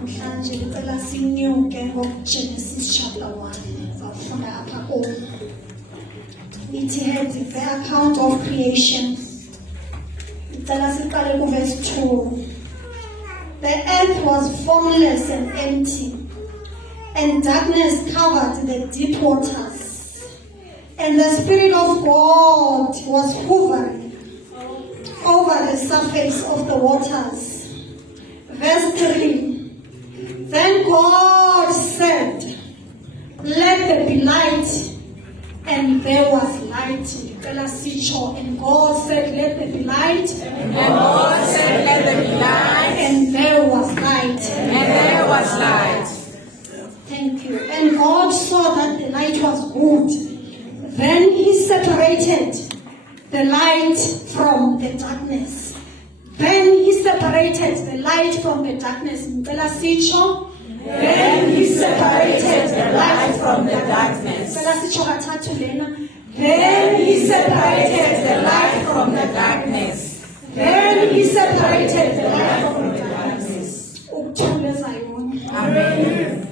Namhlanje ngicela sinyuke ngoGenesis chapter 1. Zawufunda apha kuyo. Ithi heads the account of creation. Ngicela siqale ku verse 2. The earth was formless and empty, and darkness covered the deep waters. And the Spirit of God was hovering over the surface of the waters. Verse 3. Then God said, "Let there be light," and there was light. And God said, "Let there be light." And God said, "Let there be light." And there was light. And there was light. Thank you. And God saw that the light was good. Then he separated the light from the darkness. Then he separated the light from the darkness. Then he separated the light from the darkness. Then he separated the light from the darkness. Then he separated the light from the darkness. Amen.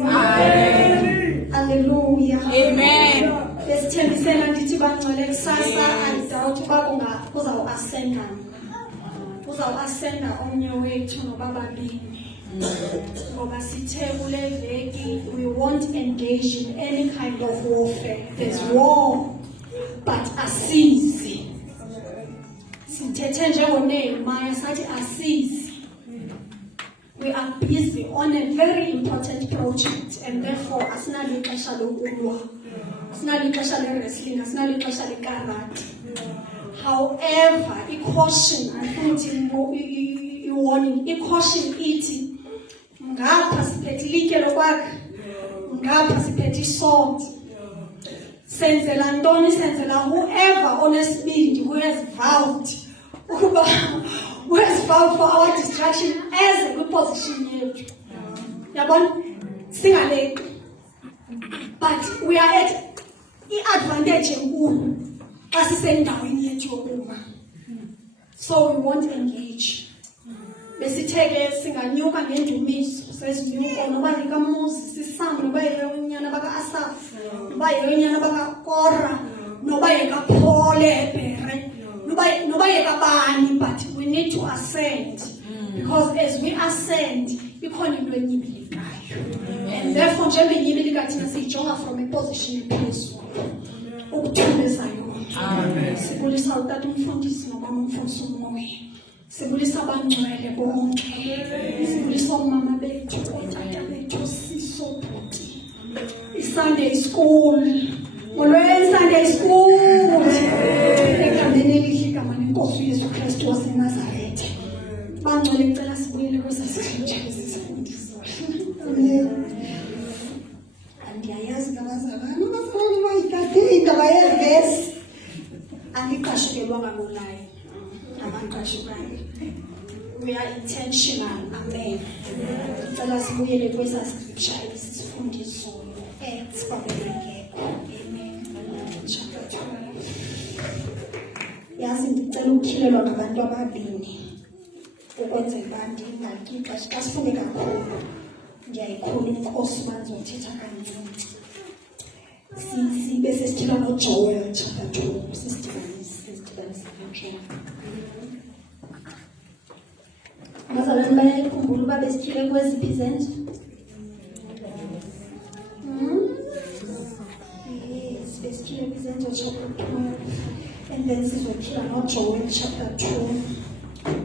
Amen. Hallelujah. Amen. Besithembisela ndithi bangcwele kusasa andidoubt uba uzawuasenda omnye wethu noba babini. Ngoba sithe kule veki we won't engage in any kind of warfare. There's war, but asizi. Sithethe njengoNehemiah sathi asizi. We are busy on a very important project, and therefore asinalo ixesha lokulwa, asinalo ixesha le-wrestling, asinalo ixesha le-karate. However, i-caution, i-warning, i-caution ithi ngapha siphethe ilitye lokwakha, ngapha siphethe isword. Senzela ntoni? Senzela whoever onesibindi who has vowed ukuba who has vowed for our destruction as a position yethu. Yabona? Singaleki. But we are at i-advantage enkulu xa sisendaweni yethu yokuma. So we won't engage. Besithe ke singanyuka ngendumiso sezinyuko noba likaMoses iSamu noba yeyonyana baka-Asaf noba yeyonyana bakaKora noba yekaPaul eBhere noba yekabani, but we need to ascend because as we ascend ikhona into enyibilikayo, and therefore njengoba inyibilika thina siyijonga from a position ephezulu ukuthuleza yona. Sibulisa utata umfundisi nomama umfundisi umoya. Sibulisa abangcwele bonke. Sibulisa omama bethu, otata bethu, siso bhuti. I-Sunday school. Molweni Sunday school. Egameni elihle igama lenkosi uYesu Kristu waseNazaretha. Bangcwele ngicela sibuyele kwesasitshintsha lesifundisi. Amen. Andiyayazi ngabazalwane bayikade indaba yevesi. Andiqashukelwanga ngolayo. We are intentional. Amen. Ngicela sibuyele kwesasitshintsha lesifundisi. Acts babengekho. Amen. Chapter 12. Yazi ndicela ukutyhilelwa ngabantu ababini ukwenzela uba ndingakixa xa sifunde kakhulu ndiyayikhula inkosi uba ndizothetha kancinci. Sibe sesithetha noJoel chapter 2 sisidibanisa kanjalo. Abazalwane bayayikhumbula uba besityhile kweziphi izenzo? Yes, besityhile kwizenzo chapter 12, and then sizotyhila noJoel chapter 2. Amen.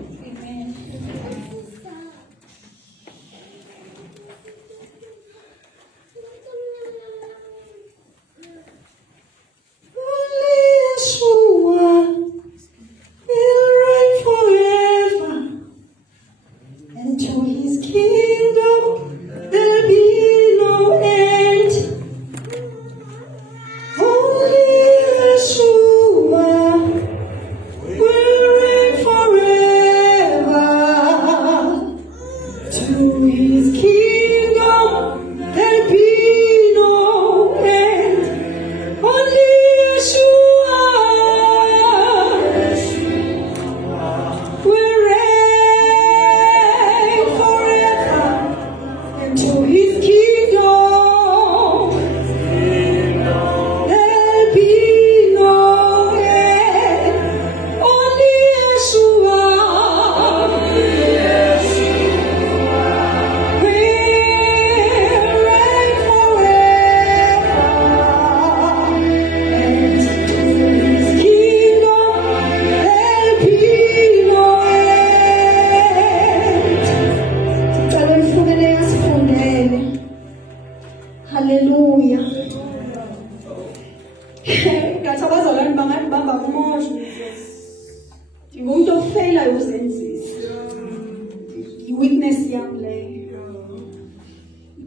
weakness yam leyo.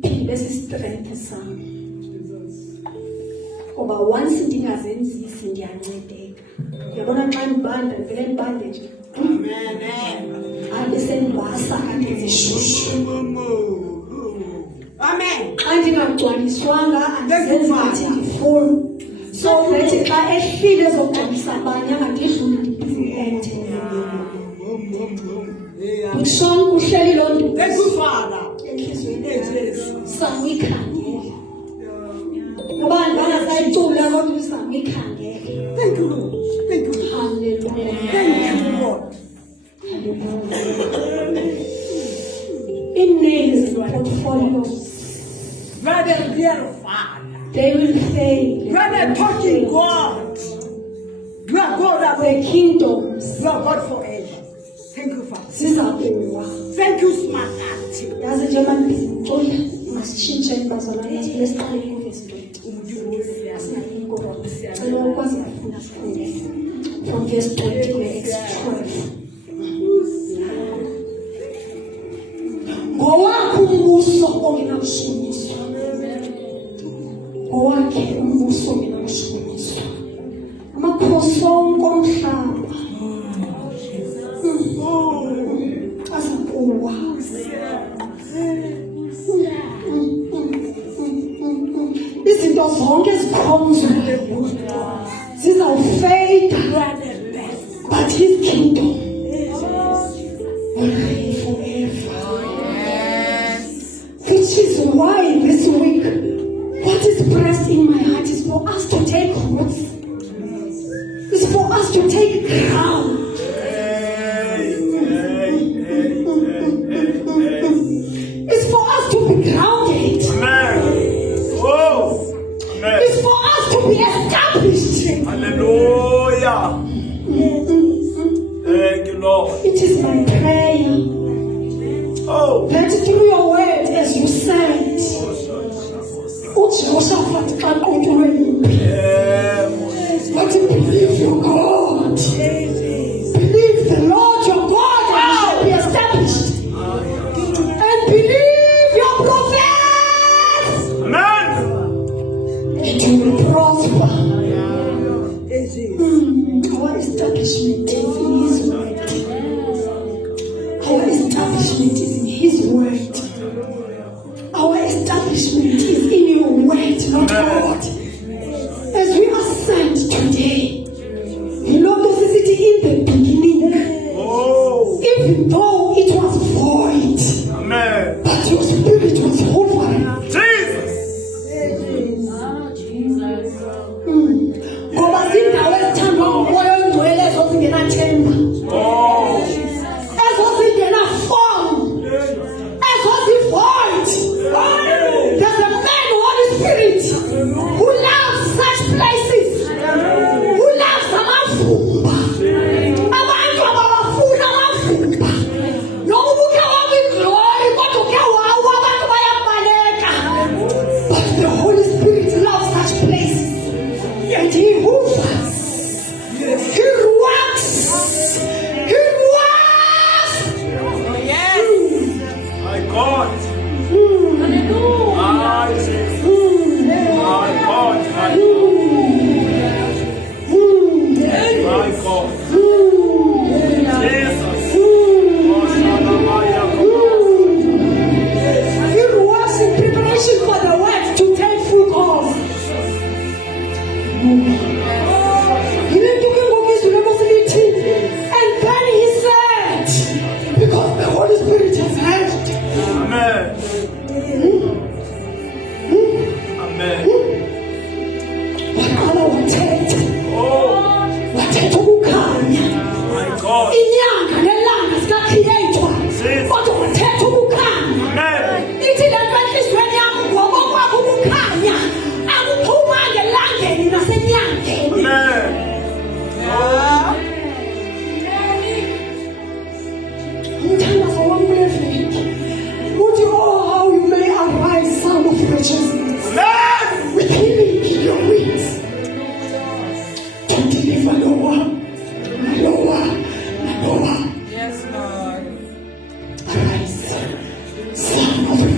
Iphinde strength sami. Ngoba once ndingazenzisi ndiyancedeka. Uyabona xa ndibanda ndivele ndibande nje. Abe sendibasa andizishushu. Amen. Xa ndingagcwaliswanga andizenzi ngathi ndifuna. So that xa ehlile ezogcwalisa abanye angadidluli ndibhizi ende. Ngishona kuhleli loo nto. Thank you, Father. Enhliziyweni sangiyikhangela. Abantu bangasayicula kodwa usangiyikhangela. Thank you, Lord. Thank you. Hallelujah. Thank you, Lord. In nails portfolios, You are the real Father. they will fail. You are the talking God. You are God The above. kingdoms You are God forever. Thank you, Father. zizakuwa. Thank you, smart auntie. Yazi njengoba ngizicula masishintsheni bazalwane sivele siqale ku-verse 20. Cela ukwazi ukufunda sifunde from verse 20 kuya Acts 12. Ngowakho umbuso ongenabushunyiswa. Ngowakhe umbuso ongenabushunyiswa. Amakhosi onke omhlaba azakuwa. Izinto zonke ezikhonzile zizawufeyida, but his kingdom will reign forever. Which is why this week, what is pressed in my heart is for us to take roots. It's for us to take ground. It's for us to be grounded. It's for us to be established. Hallelujah. Thank you, Lord. It is my prayer Oh. that through your word, as you said, uJehoshaphat xa kuqulwe impi, but believe your God. Believe the Lord your God and you shall be established. And believe your prophets Amen. and you will prosper. Our establishment is in his word. Our establishment is in his word. Our establishment is in your word, not God. As we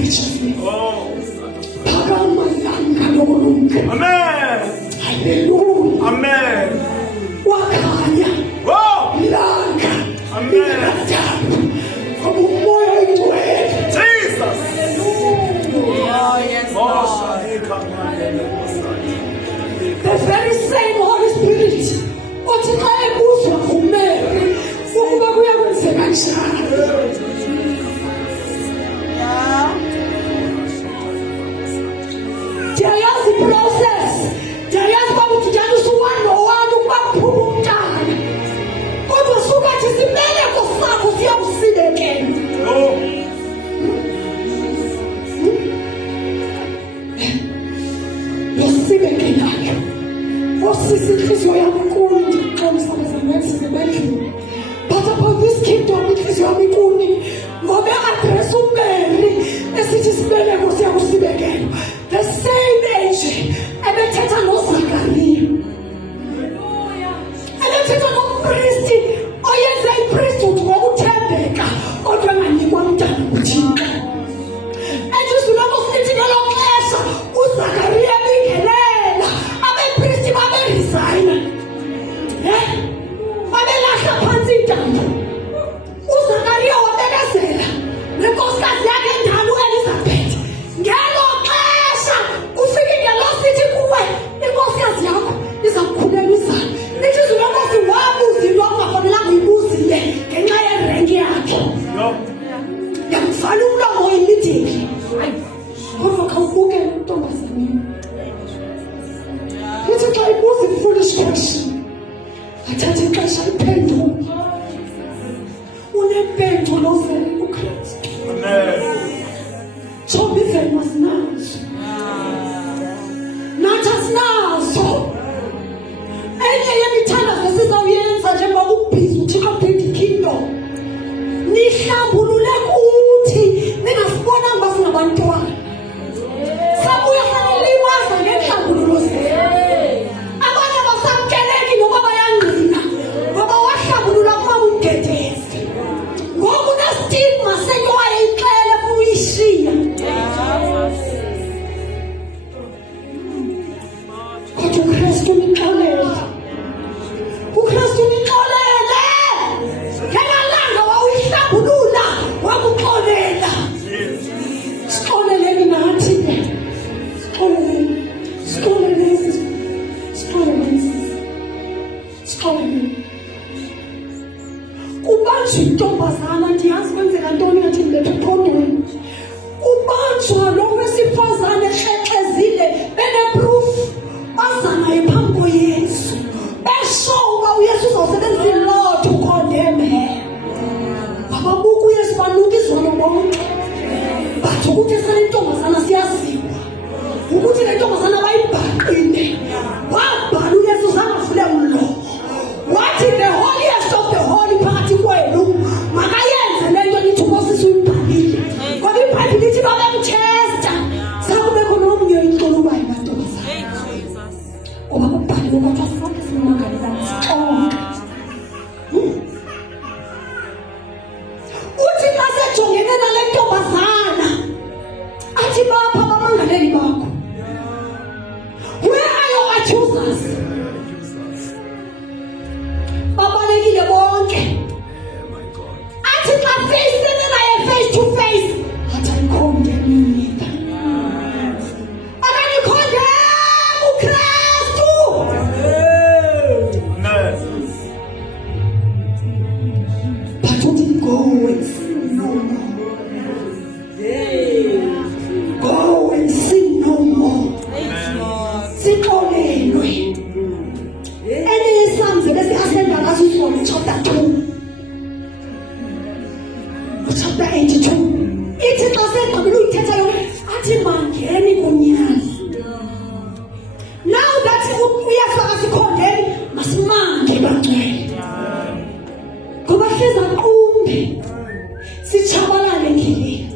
righteousness. Oh. Phakama ilanga lokulunga. Amen. Hallelujah. Amen. Wakhanya Oh. ilanga. Amen. From umoya oyingcwele. Jesus. Oh, yes, Oh, Lord. Shahika Mandela. The very same Holy Spirit othi xa ebuzwa nguMary ukuba kuya kwenzeka njani. Yeah. Ndiyayazi iprocess, ndiyayazi uba kudityaniswa u-1 no-1 ukuba kuphume umntana, kodwa sukathi isibeleko sakho siyakusibekela. Oh. Losibekelayo osisa inhliziyo yami inkulu ndixolisa bezanetsizebendlini, but about this kingdom inhliziyo yami inkulu ngoba e-adresi uMary esithi isibeleko siyakusibekela. The same angel ebethetha noZakariya, ebethetha nompristi oyenze ipriesthood ngokuthembeka kodwa enganikwa mntana nguThixo. Elizwi labo sithi ngelo xesha uZakariya ebingelela, abepristi baberesigna, babelahla phantsi intambo. uZakariya wabekezela nenkosikazi yakhe endala uElizabeth. Ngelo xesha ufike ngelo sithi kuwe inkosikazi yakho iza kukhulela izana. Lithi izwi lenkosi wabuza into ongafanelanga uyibuzile ngenxa yerenki yakhe. Yo. Yamvala umlomo immediately. Kodwa khawubukele untombazaneni. Lithi xa ibuza i-foolish question, athathe ixesha iphendule. Unempendulo ovela kuKristu. Amen. Tshomi ivelo asinazo, nathi asinazo. Enye yemithandazo esizawuyenza njengoba ubhizi uThixo build kingdom, nihlambulule kuthi ningasibonanga uba singabantwana. Sabuya sanilimaza ngenhlambululo zethu. Abanye abasamkeleki noba bayangqina ngoba wahlambulula kumama umdedezi. Ngoku unestigma sento wayeyixele funa uyishiya. Kodwa uKristu unixolele. uKristu unixolele. Ngengalanga wawuyihlambulula wakuxolela. Sixoleleni nathi ke. Sixoleleni. Sixoleleni sisi. Sixoleleni sisi. Sixoleleni. Kubanjwa intombazana, ndiyazi kwenzeka ntoni ngathi ndibetha ephondweni. Kubanjwa lo wesifazane ekrexezile beneproof, baza naye phambi koYesu besho uba uYesu uzawusebenzisa ilaw to condemn her. Bababuka uYesu banuka izono bonke, bathi ukuthi sale ntombazana siyaziwa ukuthi le ntombazana bayibhaqile. Wabhala uYesu zangavule umlomo, wathi the holiest of the holy phakathi kwenu makayenze le nto nithi uMoses uyibhalile, ngoba iBhayibhile ithi babemthesta sakubekho nomnye inxulubayo mantombazana. Ngoba kubhaliwe kwathiwa sonke simangalelana sixonke. Uthi xa sejongene nale ntombazana athi bapha abamangaleli bakho. Where are your accusers? Babalekile bonke. Athi xa facene naye face to face, athi ayikondemni nina. Akanikhondemi uKristu. Amen. But uthi go and sin no more. Go and sin no more. Sixolelwe. Enye yeSamuzi besiasenda ngaso uSolomon chapter 2. Chapter 82. Ithi xa segqibile uyithetha yonke athi mangeni kunyana. Now that uyafaka sikhondeni masimange bangcwele. Ngoba hleza qumbi sitshabalale endleleni.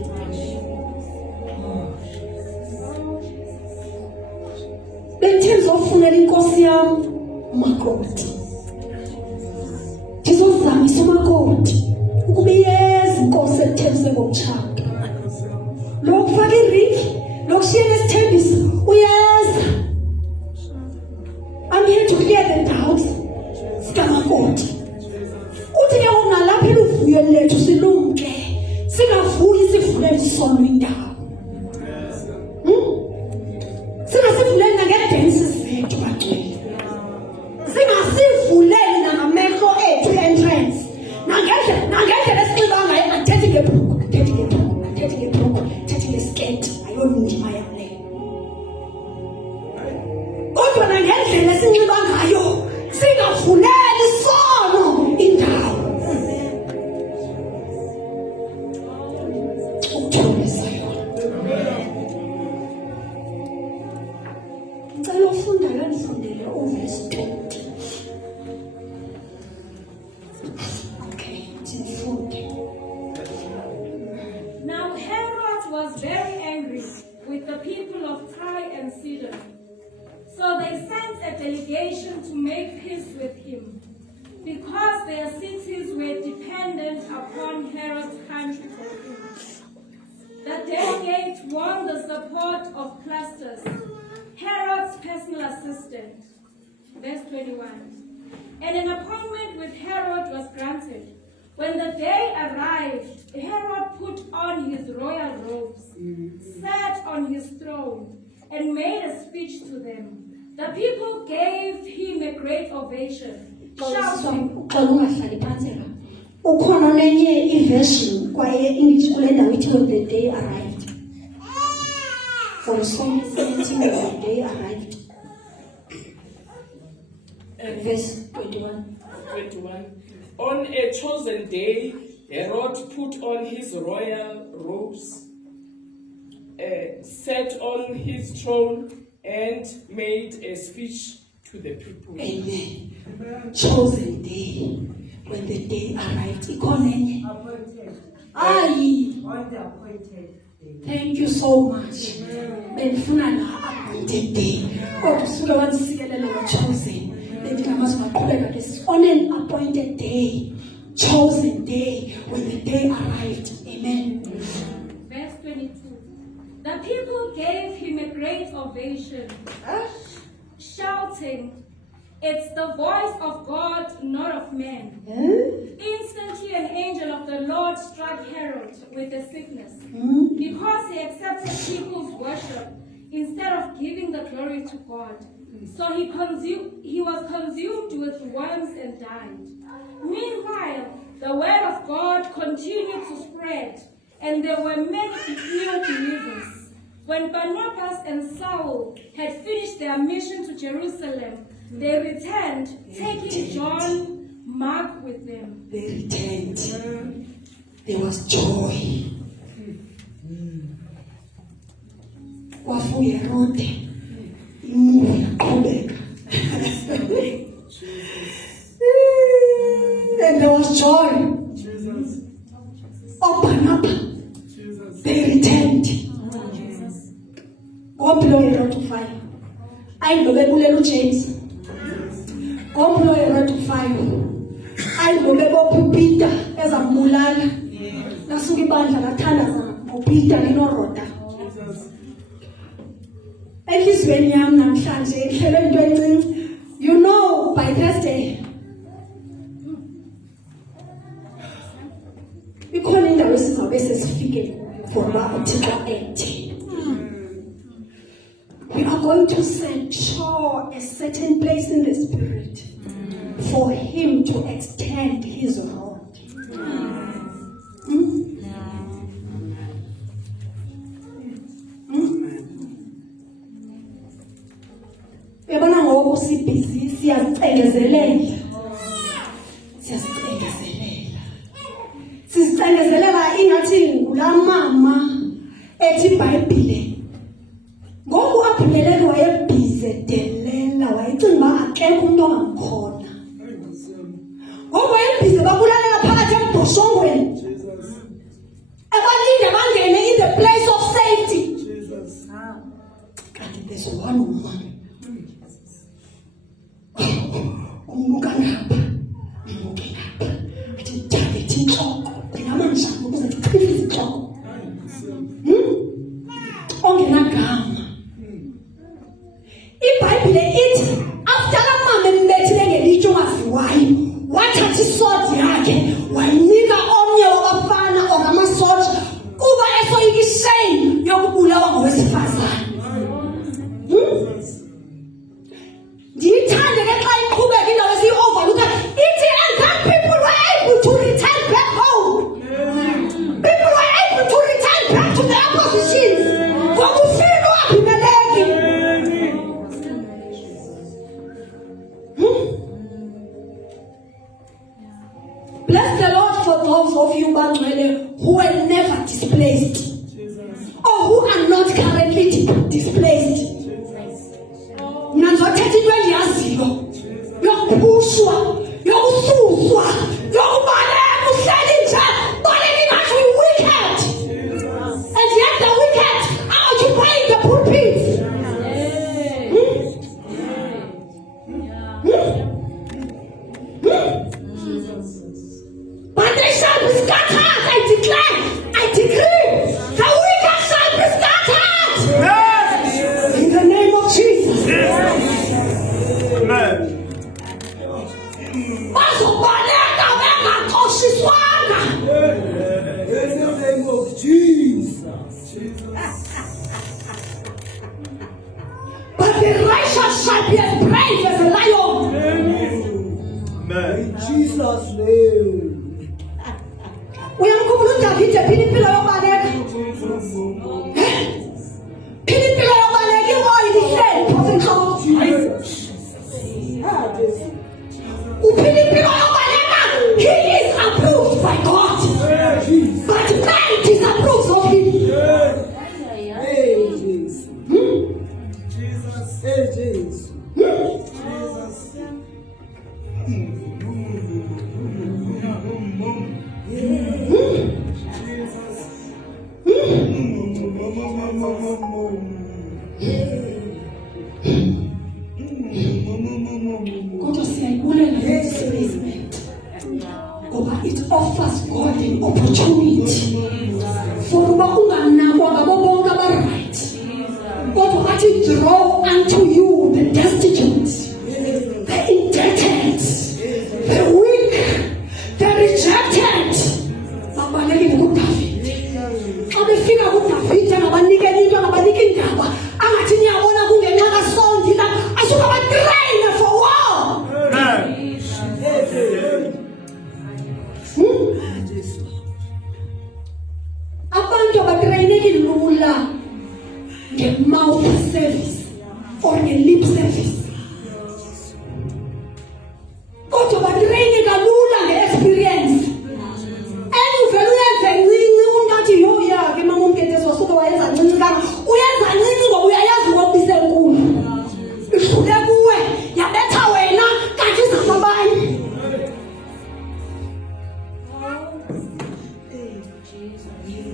Benthe ndizofunela inkosi yam umakoti. Ndizozamisa umakoti ukuba iyeza inkosi ethembise ngomtshato. lokufaka irik lokushiyela isithembiso uyeza. I'm here to clear the doubts sikamakoti. Uthi ke unalapha iluvuyo lethu silumke singavuyi sivulele isono indawo. Singasivuleli nangedensi zethu bagcwele. Singasivuleli nangamehlo ethu entrance. Nangendlela esinxiba ngayo athethi ngebhruku, athethi ngesiketi, ayonindima yaleyo. Kodwa nangendlela esinxiba ngayo singavuleli isono indawo. Ukuthokoza yona. Ngicela ufundayo nifundele uverse 20. Okay, sifunde. Now Herod was very angry with the people of Tyre and Sidon. So they sent a delegation to make peace with him, because their cities were dependent upon Herod's country for food. The delegate won the support of Plastus, Herod's personal assistant. Verse 21. And an appointment with Herod was granted. When the day arrived, Herod put on his royal robes, sat on his throne, and made a speech to them. The people gave him a great ovation, shouting. Xa ungahlali phansi la. Ukhona nenye iversion kwaye English kule ndawo ithi when the day arrived. For some reason when the day arrived. Verse 21. 21. On a chosen day, Herod put on his royal robes, sat on his throne, and made a speech to the people. Amen. Chosen day. When the day arrived. Ikhona enye. Ayi. On the appointed day. Thank you so much. Benifuna la appointed day. Kodwa usuke wanisikelela lo chosen. On an appointed day, chosen day, when the day arrived. Amen. Verse 22. The people gave him a great ovation, shouting, "It's the voice of God, not of man." Instantly an angel of the Lord struck Herod with a sickness, because he accepted people's worship instead of giving the glory to God. So he was consumed with worms and died. Meanwhile, the word of God continued to spread, and there were many new believers. When Barnabas and Saul had finished their mission to Jerusalem, they returned, taking John Mark with them. They returned. There was joy. Wafu Herode. And there was joy. Open up. They returned. Go below Herod to fire. I know they will James. Go below Herod to fire. I know they will Peter as a mulala. Nasuki banda latana Peter linorota. At least when you know by Thursday. We call in the races of SSFG for particular 18. We are going to secure a certain place in the spirit for him to extend his rod. Yabona ngoku sibhizi siyazicengezelela. Sizicengezelela ingathi ngula mama ethi iBhayibhile. Ngoku aphilele wayebhize delela wayecinga uba akekho umuntu ongamkhona. Ngoku wayebhize babulalela phakathi emboshongweni. Abalinde bangene in the place of safety. Kanti there's one woman. Umukana yokubulawa ngowesifazane. Ndiyithande ke xa iqhubeka indawo esiyi-overlooka ithi and that people were able to return back home. People were able to return back to their positions. Ngokufika uAbimeleki. Bless the Lord for those of you who were never displaced or who are not currently displaced. Nanzothetha into endiyaziyo yokupushwa, yokususwa, yokubaleka uhleli nje baleka ingathi uyi-wicked. And yet the wicked are occupying the pulpit. But they shall be scattered, I declare, I decree, the wicked shall be scattered. In the name of Jesus. Amen. Bazobaleka bengaxoshiswanga. In the name of Jesus. But the righteous shall be as brave as a lion. Amen. In Jesus' name. Uyamkhumbula uDavide phila impilo yobaleka? Phila impilo yobaleka imoya ihleli phofu enhloko. Uphila impilo yobaleka. He is approved by God. But man disapproves of him. Hey, Jesus. Hey, Jesus. Kodwa siyayibulela le displacement. Ngoba it offers God an opportunity for uba unganakwa ngabo bonke aba-right. Kodwa athi draw unto you the destitute, the indebted, the weak, the rejected. Babalekile kuDavide. Xa befika kuDavide angabanikela into, angabanika indaba, angathi niyabona kungenxa kaSaul ndina asuke abatrayine for war. Abantu abatrayineki lula nge-mouth service or nge-lip service. Kodwa batrayineka lula nge-experience. Uvele uyenze ncinci ungathi yo ke mama uMketezi wasuke wayenza ncinci kanga. Uyenza ncinci ngoba uyayazi ngoba isenkulu. Idlule kuwe, yabetha wena kanti izama abanye.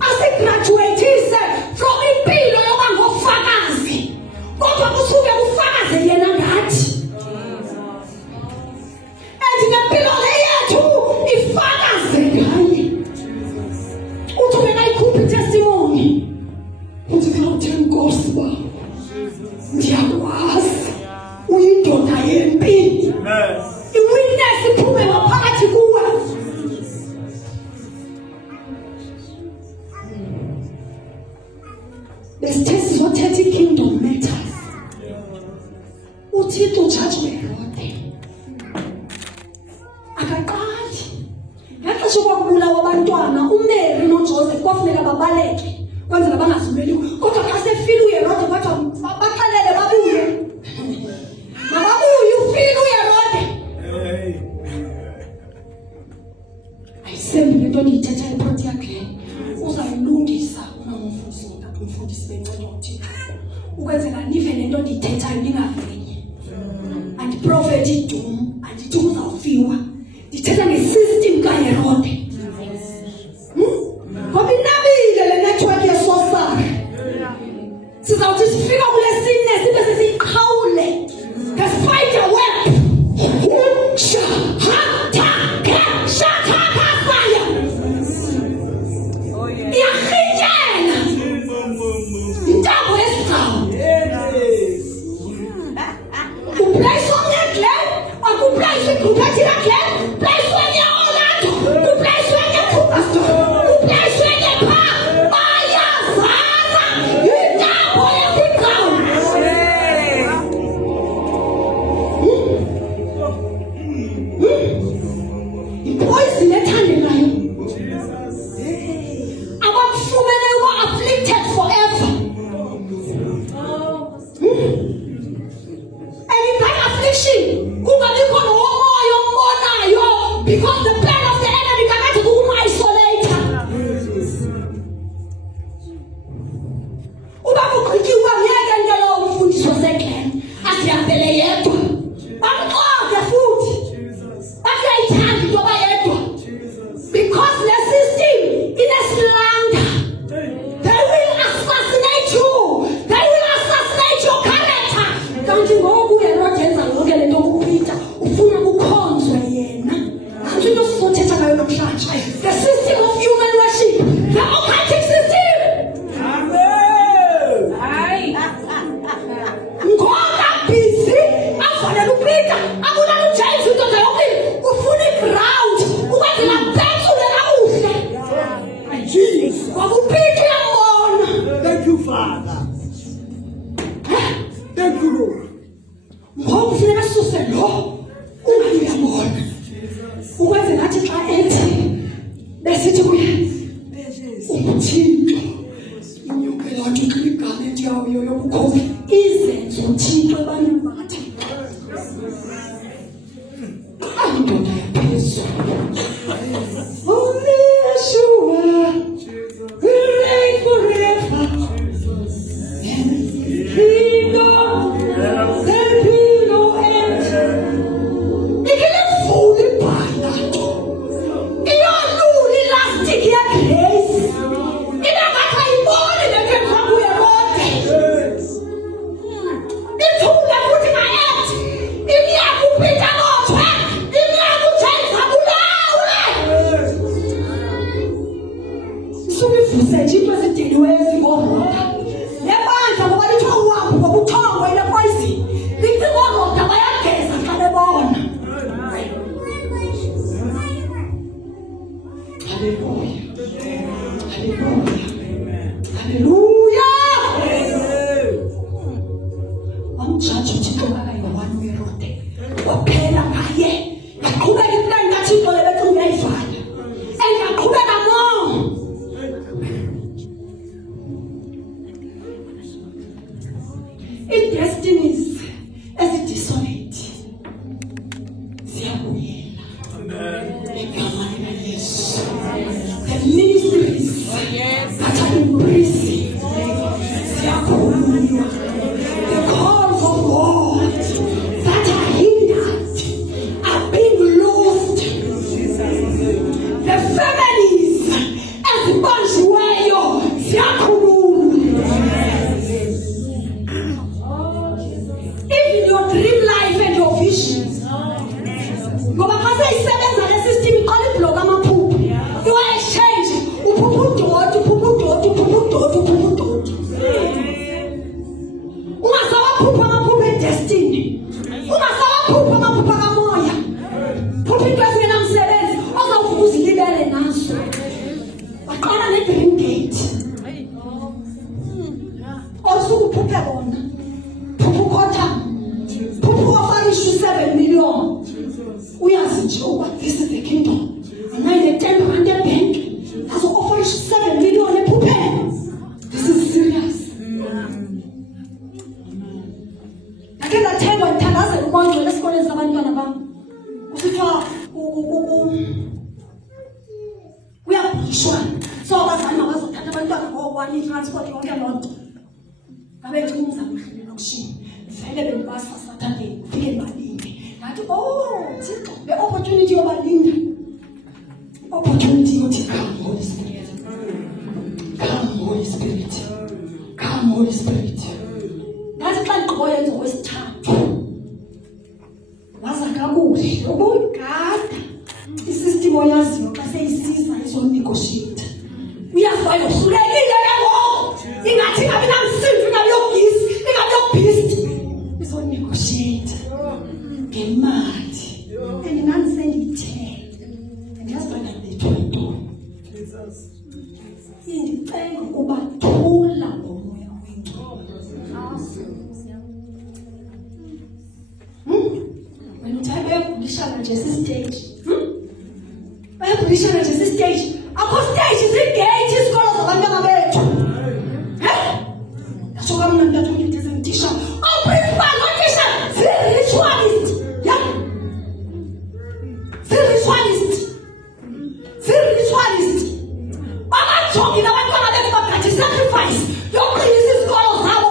Asigraduatise from impilo yoba ngofakazi. Kodwa kusuke kufakaze yena ngathi. And nempilo le yethu ifakaze ngaye. Uthi wena ikhuphe i-testimony. Uthi ngawuthi Nkosi ba. Ndiyakwazi. Uyindoda yempi. I-witness iphume ngaphakathi kuwe. Besithe sizothetha i-kingdom matters. UThixo ujaji weHerode. Akaqali. Ngexesha kwakubulawa abantwana uMary noJoseph kwafuneka babaleke kwenzela bangazimeli. Kodwa xa sefile uHerode kwathiwa baxelele babuye. Mababuye ufile uHerode. Ayisembi le nto ndiyithethayo phakathi yakhe. Uzayilungisa umfundisi benceda uThixo. Ukwenzela nive le nto ndiyithethayo ningavenye. Andiprofethi idum, andithi uzawufiwa. Ndithetha nge-system kaHerode. Ngoba inabile le network yeSosari. Sizawuthi sifika kule sine sibe sesiyiqhawule nge-spider web. Iyarhityela intambo yesigcawu. Kuplayiswa nge-Glen, akuplayiswa igroup ethile Glen, kuplayiswa enye Orlando, kuplayiswa enye Krugersdorp, kuplayiswa enye phaa. Bayazana kuthiwa ngeke ngelo umfundisi waseGlen asihambele yedwa. Bamqoke futhi. Basayithanda into bayedwa. Because the system inesilanda. They will assassinate you. They will assassinate your character. Kanti ngoku uHerod enza lonke lento kuPeter ufuna kukhonzwe yena. Kanti into sizothetha ngayo namhlanje. The system of human worship. The occultic system. Amen. Hayi. Ngoba busy afanele uPeter abulala uJesu into yonke ufuna iground ukwenzela phezulu kakuhle. Jesus. Ngoba uPeter uyabona. Thank you, Father. Thank you, Lord. Ngoba kufuneka sisuse lo ungabi uyabona. Ukwenze ngathi xa ethi besithi kuye uThixo inyuke yathi igama yayo yobukhosi izenze uThixo ebantwini bakhe. Indoda yaphezulu. Only Yeshua will reign forever. And kingdom there be no end. Ikilefuli bhana. Iyolula elastic yegrace. Inangathi ayiboni lento enza kuHerod. Ithule futhi ngayethi. Imiyaka uPeter nothwe. Imiyaka uJesu abulawe. Sukuvuse nje into ezidiniweyo ezingoroda. Lebandla ngoba litho uhambo ngobuthongo ile poison. Lithi ngoroda bayageza xa bebona. Hallelujah. Hallelujah. Amjaji uThixo akayiwani uHerod. Waphela ngaye. Yaqhubeka impilo kaThixo lebethi uyayivala. Engaqhubeka more. I-destinies ezidesolate ziyabuyela egameni likaYesu. The ministries that are in prison ziyakhulunywa. The calls of God that are hindered are being loosed. The families ezibanjiweyo ziyakhulunywa. Even your dream life and your visions. Ngoba xa seyisebenza le system iqala ibhloko amaphupho. You are exchange. Uphupha udoti. Ungasawaphupha amaphupho edestiny. Ungasawaphupha amaphupho kamoya. Phupha into ezingenamsebenzi ozawuvuka uzilibele nazo. Baqala ne-dream gate. Osuke uphuphe bona. Phupha uKhotham. Phupha uwafarisha 7 million. Uyazi nje ukuba this is the kingdom. And I need 10 rand bank. That's offer 7 million ephupheni. This is serious. Ake ngathengwa ngithandazela ukwangcwela esikoleni sabantwana bami. Kusithiwa uyabhishwa. So abazali mabazothatha abantwana ngo-1 i-transport yonke loo nto. Ngabethi umzamhlele lokushini. Vele bengibasa Saturday ufike balinde. Ngathi Thixo le opportunity yobalinda. Opportunity yokuthi come Holy Spirit. Come Holy Spirit. Come Holy Spirit. Ngathi xa ngqobo yenza okwesithathu. Waza kakuhle ubugada. I-system oyaziyo xa seyisiza izonegotiate. Uyaziwayo hlulekile ngoku. Ingathi ingabi namsindo, ingabi yogisi, ingabi yobhisti. Izonegotiate. Ngemali. And nandisendiyithele. Andiyazi bana ndiyithwele. Indicela ukuba thula ngomoya wengcwele. Wena uthi bayagulishana nje sistage. Bayagulishana nje sistage. Akho stage zigate isikolo zabantwana bethu. Yasho kamna mntathu ngithi sengisha. Oh principal, what teacher? Ritualist. Yeah. Ritualist. Baba jogi nabantwana bethu bagade sacrifice. Yoqinisa isikolo zabo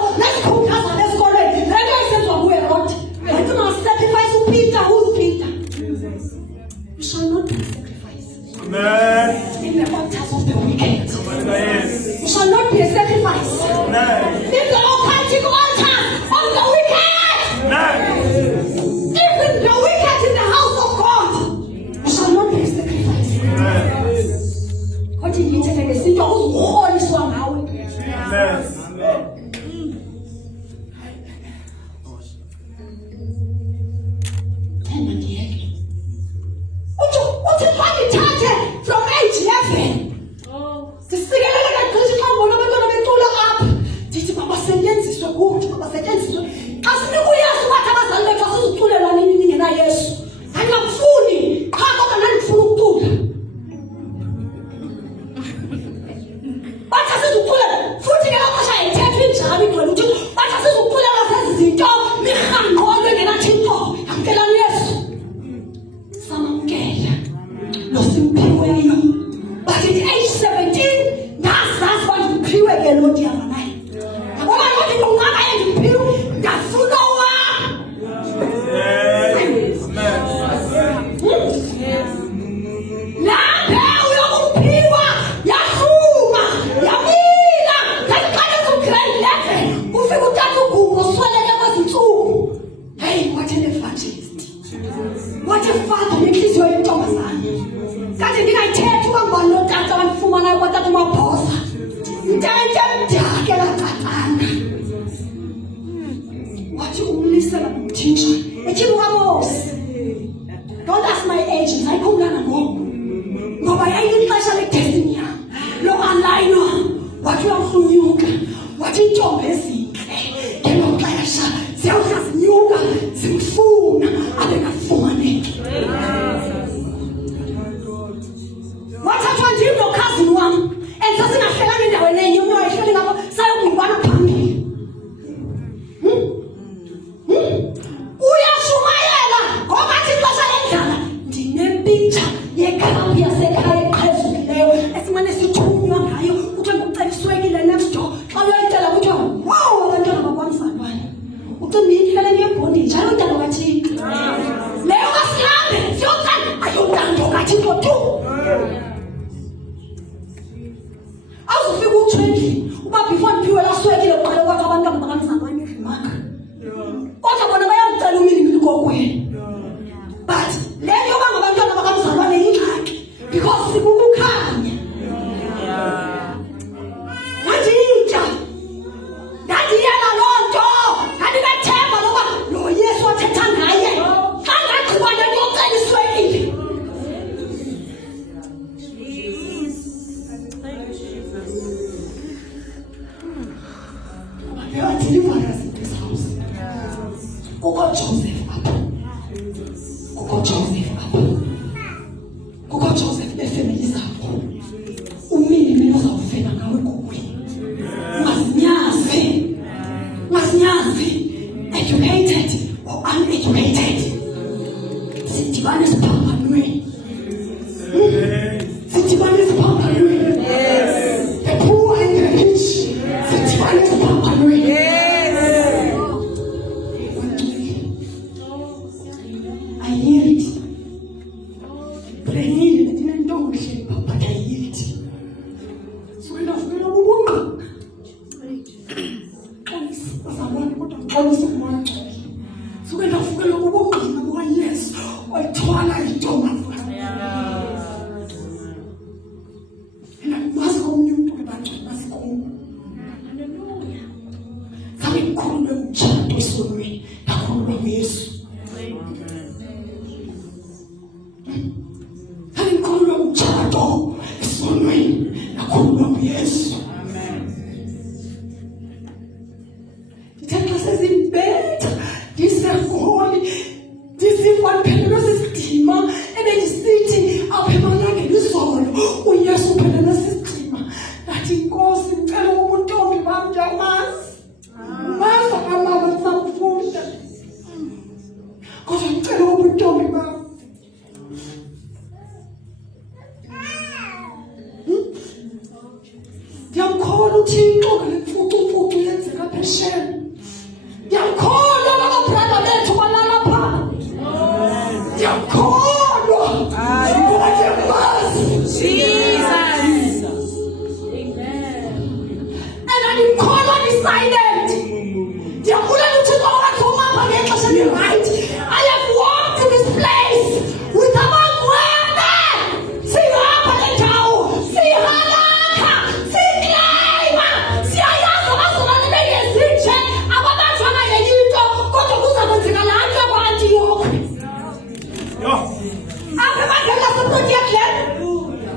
Ndisela nomthisha. Echibukamosi. Don't ask my age, sayikhulana ngoku. Ngoba yayilixesha le-destiny yam. Lo aligno, wathi uyafuna wathi intombi ezintle. Ngelo xesha ziyawuhla zinyuka, zimfuna, abengafumaneki. Wathathwa ndim nokhazini wam, and sasingahlelanga endaweni enye, umntu wayehleli ngapho, sayokungibana phambili. Uyashumayela ngoba athi ixesha lendlala ndinempicture yekampu yasekhaya eqhezukileyo esimane sithunywa ngayo kuthiwa ngucela iswekile next door. Xa uyoyicela kuthiwa wow, abantwana bakwamzalwane ucinga indlela yebondage ayodalo kathixo leyo kasihambe siyocela ayodalo kathixo tu. Awuzufika uthwendli uba before ndiphiwe laswekile uqale kwakho abantwana bakamzalwane irimaka kodwa bona bayacela umini kokwenu. But leyo yoba ngabantwana bakamzalwane yingxaki because sikukukhanya. Ngandiyitya ndandiyela loo nto ndandinethemba loba lo Yesu wathetha ngaye xa ngagqiba ndandiyocela iswekile. There are deliverers in this house. Kukho Joseph apha. Kukho Joseph apha. Kukho Joseph befemeli zakho. Umini mina uzawufela ngawe kokwini. Ungazinyazi. Ungazinyazi. Educated or uneducated. Sidibane siphambanweni. Sidibane siphambanweni. The poor and the rich. Sidibane siphambanweni. I yield. But I yield. I didn't know what she but I yield. So I love you, woman. So I love you, woman. Yes, I told her I don't. And I must go to the back. I must go. Sabe quando eu te sobre a quando isso. Sabe quando eu te dou sobre a quando isso. This is bed. This is holy. This is what Penelope sistema. And then sitting up in my leg in the soul. Oh yes, Penelope sistema. That it goes in fellow woman told me about your mass. Mass of my mother some food. Because I'm fellow woman told me about. Yamkhona uThixo ngemfuku yenzeka phesheya. Yamkhona baba brother bethu balapha. Yamkhona. Jesus. Amen. And I didn't call on decided. Yamkhona uThixo wathuma apha ngexesha le-right. I have walked to this place with abangwene. Sihamba le ndawo. Sihalakha. Sikleyima. Siyayazi abazalwane bengezinje. Ababanjwana yeyinto kodwa kuzakwenzeka laa nto kwa-Antiyokhi. Apha ebandleni lasePotiakhlen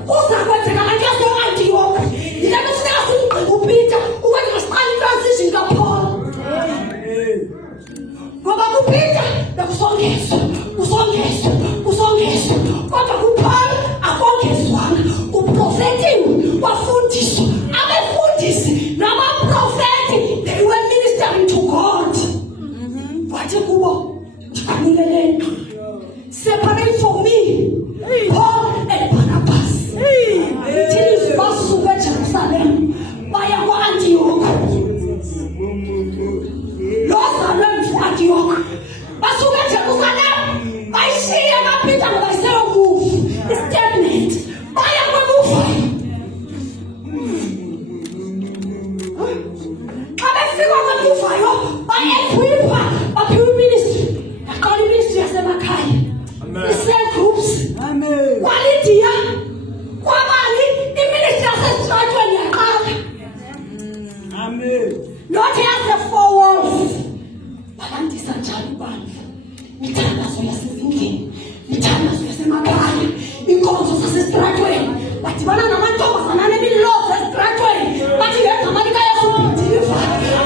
kuzakwenzeka laa nto yase-Antiyokhi. Yile nto funeka simgqibe uPeter ukwenzeka siqale i-transition kaPaul. Ngoba kuPeter bekusongezwa, kusongezwa, kusongezwa. Kodwa kuPaul akongezwanga. Uprofetiwe, wafundiswa. Abefundisi nabaprofeti, they were ministering to God. Wathi kubo, ndikunike le nto. Separate for me Paul and Barnabas. Ithini basuka eJerusalem baya kwa-Antiyokhi. Lozalwe mfu-Antiyokhi basuka eJerusalem bayishiya kaPeter ngoba iseyomove istatement baya kwemuva. Xa befika kwemuvayo ba-equipa baphiwa iministry. Yaqala iministry yasemakhaya. I-cell groups. Kwalidiya kwabani iministry yasesitratweni yaqala. Not yase-4 walls. Balandisa njani yamabandla, imithandazo yasezindlini, imithandazo yasemakhaya, inkonzo zasesitratweni, badibana namantombazana anemilovo esitratweni, bathi ngenza mali kayasubhidiliva,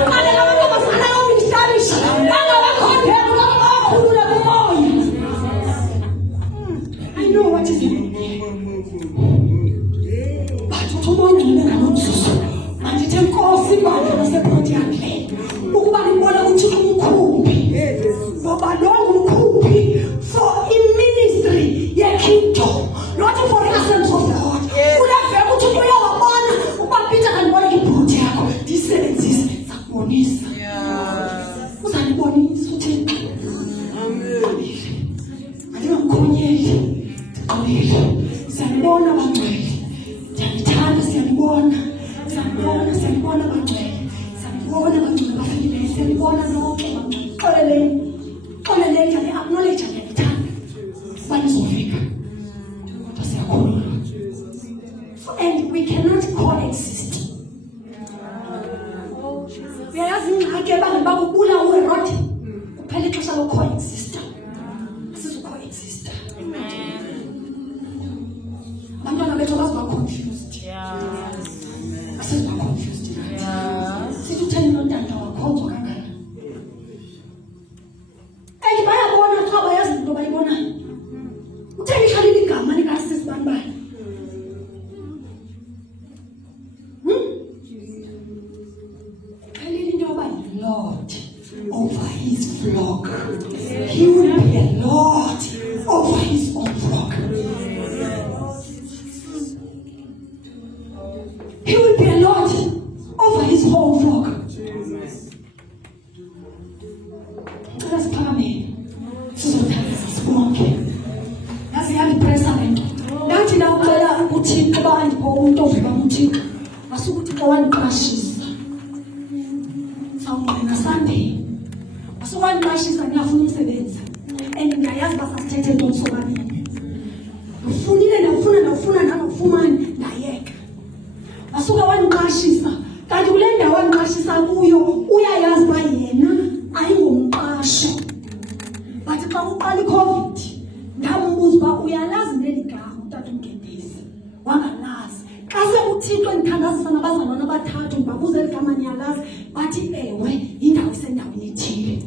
amane namantombazana yoministarisha, angabakhondela ulamakhulula kumoya. I know what is happening. But uthumongile benganomzuzu, mandithe Nkosi ibandla lasebhodi yakhe, ukuba ngibona uThixo umkhumbi, ngoba lo ngumkhumbi for i-ministry ye-kingdom, not for the essence of God. Uleveka uThixo uyawabona, ukuba Peter kanibona ibhodi yakho, ndiyisebenzise, sakubonisa. Uzanibonisa uThixo. Andingamkhonyeli, ndiqolile. Siyanibona bangcwele, ndiyanithanda, siyanibona bangcwele, siyanibona bangcwele bafikileyo, siyanibona lonke bangcwele. Xoleleni, acknowledge ndiyanithanda, uba nizofika, kodwa siyakhululwa. And we cannot coexist. Uyayazi ingxaki ebangela uba kubula uHerode, kuphela ixesha locoexista. Asizucoexista. Abantwana bethu bazoba confused. Asizuba confused. Sithi utheni nontanda wakhonzwa kangaka. And bayabona xa bayazi into bayibonayo. Utheni khalile igama likasisi banibani. Khalile into yoba Lord over his flock. He will be a Lord over his own flock. He will be a Lord over his whole flock. Let us pray. Sibonke. Yazi yandipressa lento. Ndathi ndawucela uThixo uba andiphe umuntu ovuka uThixo. Asuke uThixo wandiqashisa. Sawungqina Sunday. Asuke wandiqashisa ngiyafuna umsebenzi. And ngayazi basasithethe into sobabini. Ufunile ndawufuna nangofumani ndayeka. Asuke wandiqashisa. Kanti kule ndawo wandiqashisa kuyo uyayazi uba yena ayingumqasho. But xa uqala iCovid, ndambuza uba uyalazi leli gama uTata uMgedezi. Wangalazi. Xa sekuthixo endithandazisa nabazalwana abathathu ndibabuza eli gama niyalazi, bathi ewe yindawo isendaweni ethile.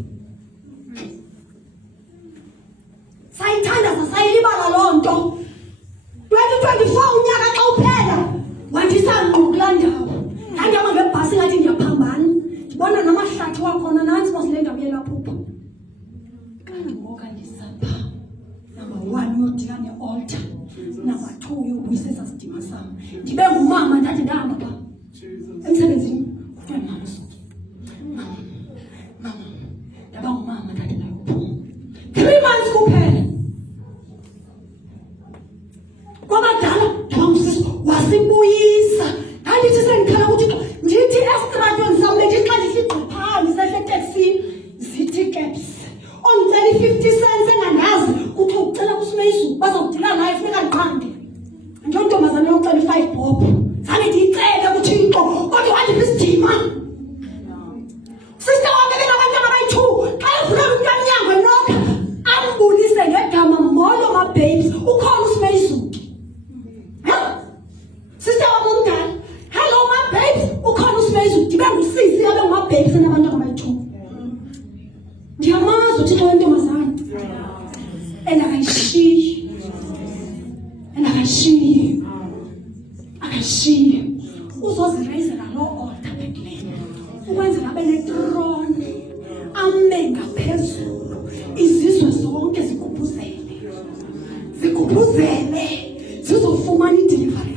Sayithandaza sayilibala loo nto. 2024 unyaka xa uphela wandisa ngqo kulaa ndawo. Ndandihamba ngebhasi ngathi ndiyaphambana, ndibona namahlathi wakhona nantsi mosile ndawo yelaphupha. Kandiwoka ndisapha. Number 1 uyodika ne-altar. Number 2 uyobuyisa esaa sidima sam. Ndibe ngumama ndathi ndahamba pha emsebenzini kuthiwa mama usuke. Mama ndaba ngumama ndathi ndayophuma. 3 months kuphela. Kwabadala ndaba ngusisi wasibuyisa. Andithi sendikhala ukuthi ndithi esitratweni sam bendixa ndisigqiphaa ndisehle eteksini zithi caps. Ongicela i-50 cents engandazi kuthiwa ucela kusume izulu bazawudila naye funeka ndiqhande. Ndiyontombazana yokucela i-5 bob. Zange ndiyicele kuThixo kodwa wandipha isidima. Sister wami benabantwana abayi-2 xa evulela umntwana emnyango enokha ambulise ngegama Molo ma-babes ukhona usume izulu. Sister wami omdala, hello ma-babes ukhona usume izulu. Ndibe ngusisi abe nguma-babes enabantwana abayi-2. Ndiyamazi uThixo wentombazana. And akayishiyi. Uzozireyizela loo altar bekule. Ukwenzela abe nethrone. Ame ngaphezulu. Izizwe zonke zigubhuzele. Zizofumana i-deliverance.